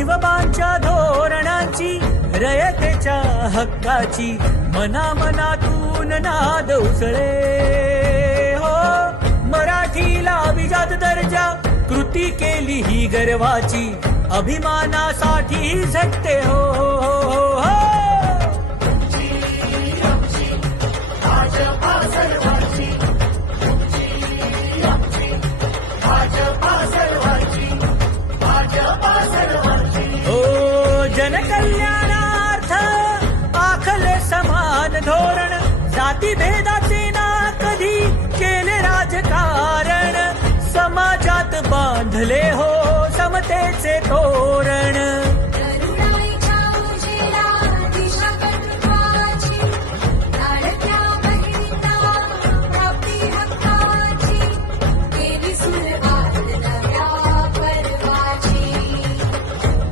शिवबांच्या धोरणांची रयतेच्या हक्काची मनामनातून नाद उसळे हो. मराठीला अभिजात दर्जा कृती केली ही गर्वाची अभिमानासाठी झटते हो, हो, हो. जनकल्याणार्थ आखले समान धोरण जाती भेदाचे ना कधी केले राजकारण समाजात बांधले हो समतेचे तोरण.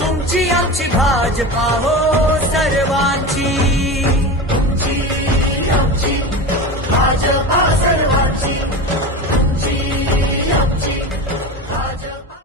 तुमची आमची भाजपा हो